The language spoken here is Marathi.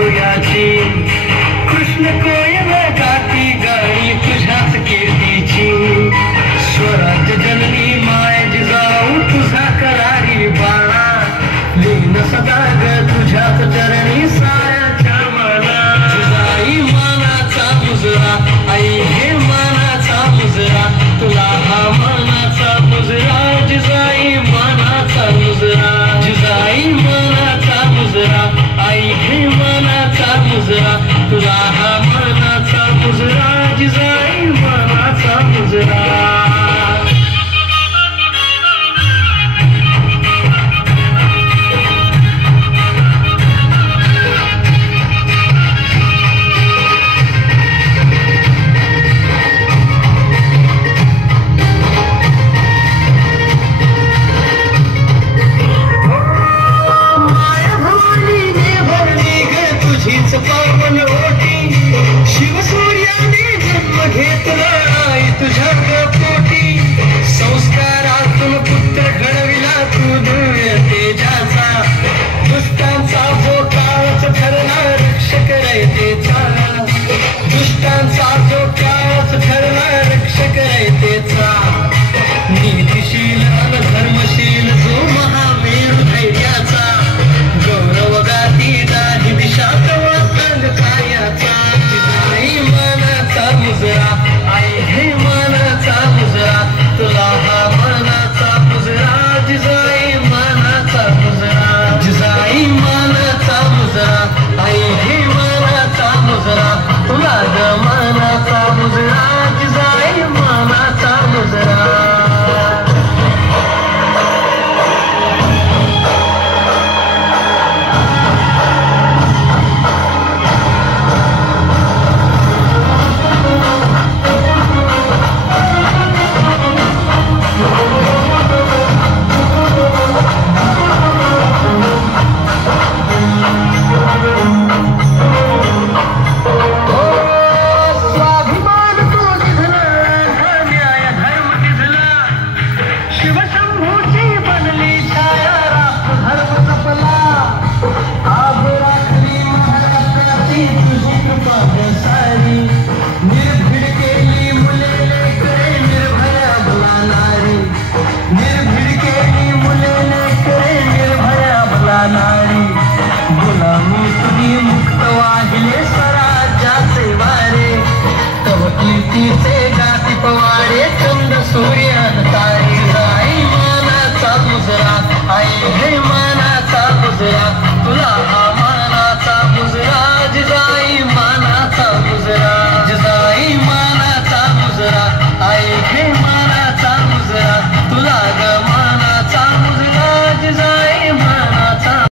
जाऊयाची कृष्ण कोयल गाती गाणी तुझ्याच कीर्तीची स्वराज्य जननी माय जिजाऊ तुझा करारी बाळा लीन सदा ग तुझ्याच चरणी सायाच्या मला जिजाई मानाचा मुजरा आई हे मानाचा मुजरा तुला हा मानाचा मुजरा जिजाई मानाचा मुजरा जिजाई मानाचा मुजरा आई हे मानाचा मुजरा तुला हा मानाचा मुजरा जिजाई मानाचा मुजरा